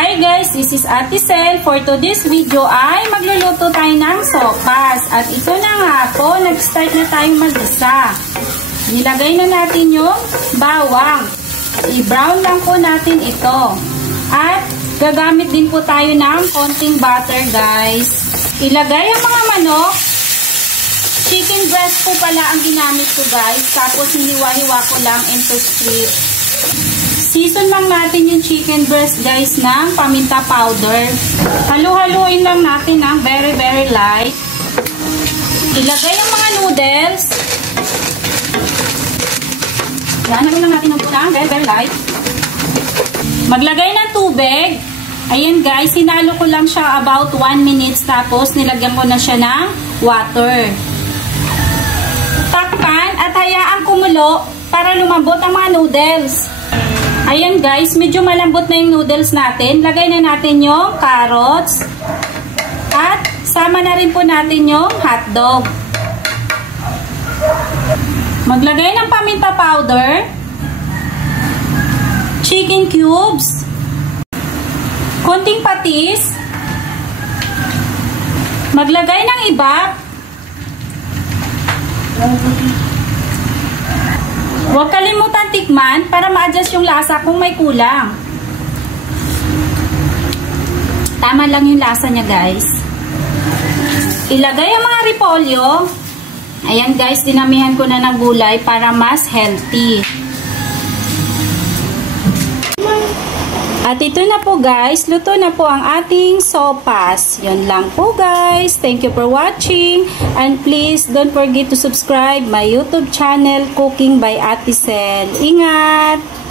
Hi guys, this is Ate Sel. For today's video ay magluluto tayo ng sopas. At ito na nga po, nag-start na tayong mag-isa. Nilagay na natin yung bawang. I-brown lang po natin ito. At gagamit din po tayo ng konting butter guys. Ilagay ang mga manok. Chicken breast po pala ang ginamit ko guys. Tapos hiniwa-hiwa ko lang into strips. Season lang natin yung chicken breast guys ng paminta powder. Halu-haluin lang natin ng very light. Ilagay ang mga noodles. Yan, haluin lang natin ng very light. Maglagay ng tubig. Ayan guys, sinalo ko lang siya about 1 minute. Tapos nilagyan ko na siya ng water. Takpan at hayaan kumulo para lumambot ang mga noodles. Ayan guys, medyo malambot na yung noodles natin. Lagay na natin yung carrots. At sama na rin po natin yung hotdog. Maglagay ng paminta powder. Chicken cubes. Konting patis. Maglagay ng ibap. Huwag kalimutan tikman para ma-adjust yung lasa kung may kulang. Tama lang yung lasa niya guys. Ilagay ang mga repolyo. Ayan guys, dinamihan ko na ng gulay para mas healthy. At ito na po guys, luto na po ang ating sopas. Yun lang po guys. Thank you for watching. And please don't forget to subscribe my YouTube channel, Cooking by Ate Sel. Ingat!